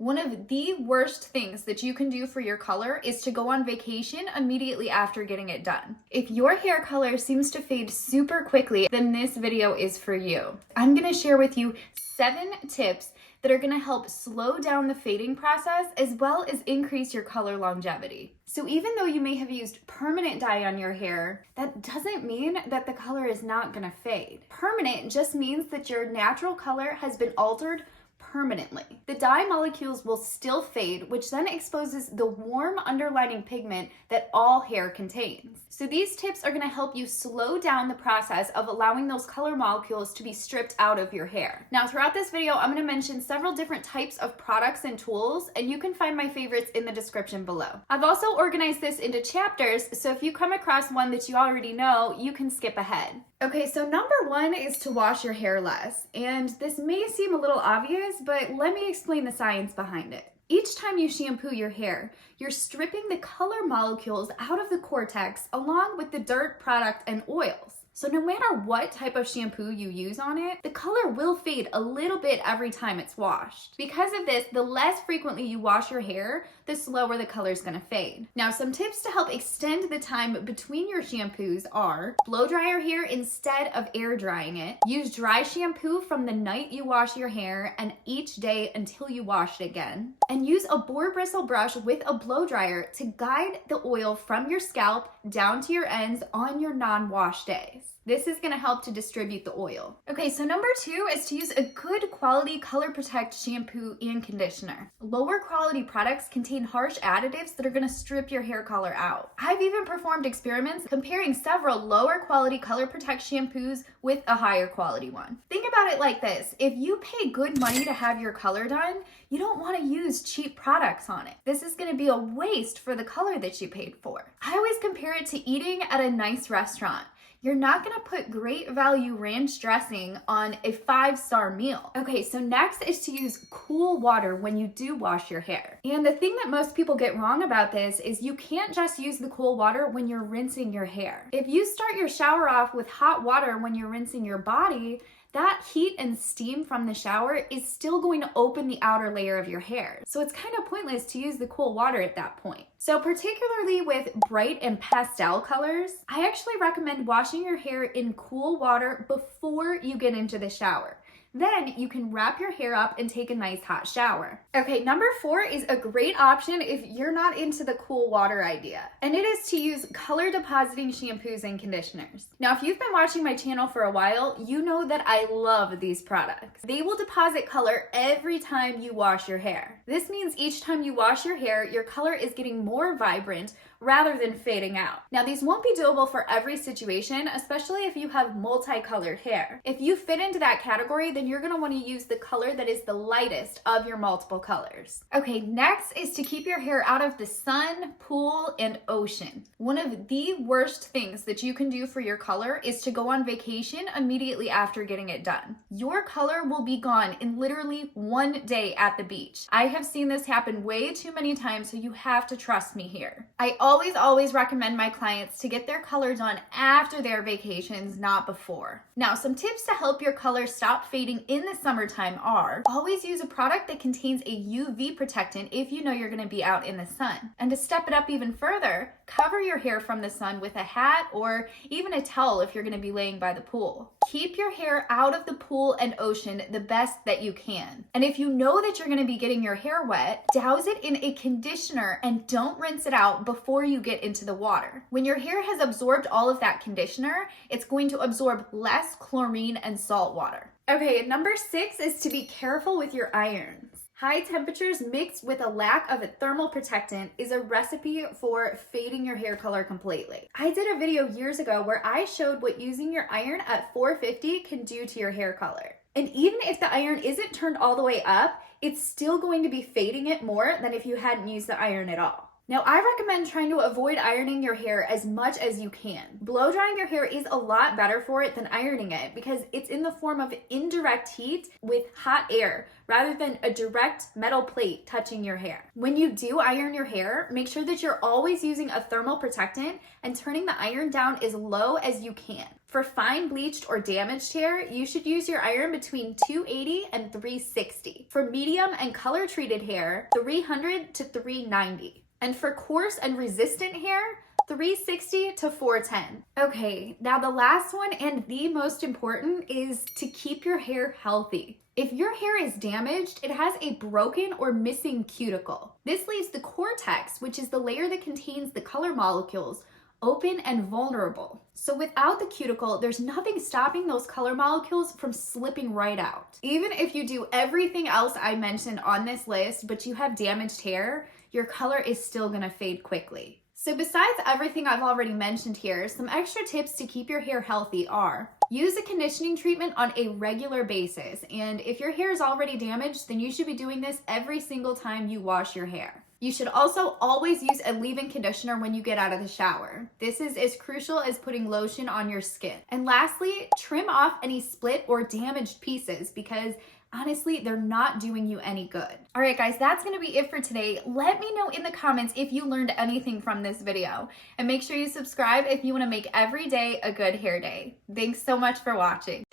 One of the worst things that you can do for your color is to go on vacation immediately after getting it done. If your hair color seems to fade super quickly, then this video is for you. I'm gonna share with you 7 tips that are gonna help slow down the fading process as well as increase your color longevity. So even though you may have used permanent dye on your hair, that doesn't mean that the color is not gonna fade. Permanent just means that your natural color has been altered permanently. The dye molecules will still fade, which then exposes the warm underlying pigment that all hair contains. So these tips are going to help you slow down the process of allowing those color molecules to be stripped out of your hair. Now, throughout this video, I'm going to mention several different types of products and tools, and you can find my favorites in the description below. I've also organized this into chapters, so if you come across one that you already know, you can skip ahead. Okay, so number 1 is to wash your hair less. And this may seem a little obvious, but let me explain the science behind it. Each time you shampoo your hair, you're stripping the color molecules out of the cortex along with the dirt, product, and oils. So no matter what type of shampoo you use on it, the color will fade a little bit every time it's washed. Because of this, the less frequently you wash your hair, the slower the color is gonna fade. Now, some tips to help extend the time between your shampoos are blow dry your hair instead of air drying it. Use dry shampoo from the night you wash your hair and each day until you wash it again. And use a boar bristle brush with a blow dryer to guide the oil from your scalp down to your ends on your non-wash days. This is going to help to distribute the oil. Okay, so number 2 is to use a good quality Color Protect shampoo and conditioner. Lower quality products contain harsh additives that are going to strip your hair color out. I've even performed experiments comparing several lower quality Color Protect shampoos with a higher quality one. Think about it like this. If you pay good money to have your color done, you don't want to use cheap products on it. This is going to be a waste for the color that you paid for. I always compare it to eating at a nice restaurant. You're not gonna put great value ranch dressing on a 5-star meal. Okay, so next is to use cool water when you do wash your hair. And the thing that most people get wrong about this is you can't just use the cool water when you're rinsing your hair. If you start your shower off with hot water when you're rinsing your body, that heat and steam from the shower is still going to open the outer layer of your hair. So it's kind of pointless to use the cool water at that point. So particularly with bright and pastel colors, I actually recommend washing your hair in cool water before you get into the shower. Then you can wrap your hair up and take a nice hot shower. Okay, number 4 is a great option if you're not into the cool water idea, and it is to use color depositing shampoos and conditioners. Now, if you've been watching my channel for a while, you know that I love these products. They will deposit color every time you wash your hair. This means each time you wash your hair, your color is getting more vibrant rather than fading out. Now, these won't be doable for every situation, especially if you have multicolored hair. If you fit into that category, then you're gonna wanna use the color that is the lightest of your multiple colors. Okay, next is to keep your hair out of the sun, pool, and ocean. One of the worst things that you can do for your color is to go on vacation immediately after getting it done. Your color will be gone in literally 1 day at the beach. I have seen this happen way too many times, so you have to trust me here. I always recommend my clients to get their color done after their vacations, not before. Now, some tips to help your color stop fading in the summertime are: always use a product that contains a UV protectant if you know you're going to be out in the sun. And to step it up even further, cover your hair from the sun with a hat or even a towel if you're going to be laying by the pool. Keep your hair out of the pool and ocean the best that you can. And if you know that you're going to be getting your hair wet, douse it in a conditioner and don't rinse it out before you get into the water. When your hair has absorbed all of that conditioner, it's going to absorb less chlorine and salt water. Okay, number 6 is to be careful with your irons. High temperatures mixed with a lack of a thermal protectant is a recipe for fading your hair color completely. I did a video years ago where I showed what using your iron at 450 can do to your hair color. And even if the iron isn't turned all the way up, it's still going to be fading it more than if you hadn't used the iron at all. Now, I recommend trying to avoid ironing your hair as much as you can. Blow drying your hair is a lot better for it than ironing it because it's in the form of indirect heat with hot air rather than a direct metal plate touching your hair. When you do iron your hair, make sure that you're always using a thermal protectant and turning the iron down as low as you can. For fine bleached or damaged hair, you should use your iron between 280 and 360. For medium and color treated hair, 300 to 390. And for coarse and resistant hair, 360 to 410. Okay, now the last one and the most important is to keep your hair healthy. If your hair is damaged, it has a broken or missing cuticle. This leaves the cortex, which is the layer that contains the color molecules, open and vulnerable. So without the cuticle, there's nothing stopping those color molecules from slipping right out. Even if you do everything else I mentioned on this list, but you have damaged hair, your color is still gonna fade quickly. So besides everything I've already mentioned here, some extra tips to keep your hair healthy are: use a conditioning treatment on a regular basis. And if your hair is already damaged, then you should be doing this every single time you wash your hair. You should also always use a leave-in conditioner when you get out of the shower. This is as crucial as putting lotion on your skin. And lastly, trim off any split or damaged pieces because honestly, they're not doing you any good. All right, guys, that's gonna be it for today. Let me know in the comments if you learned anything from this video. And make sure you subscribe if you wanna make every day a good hair day. Thanks so much for watching.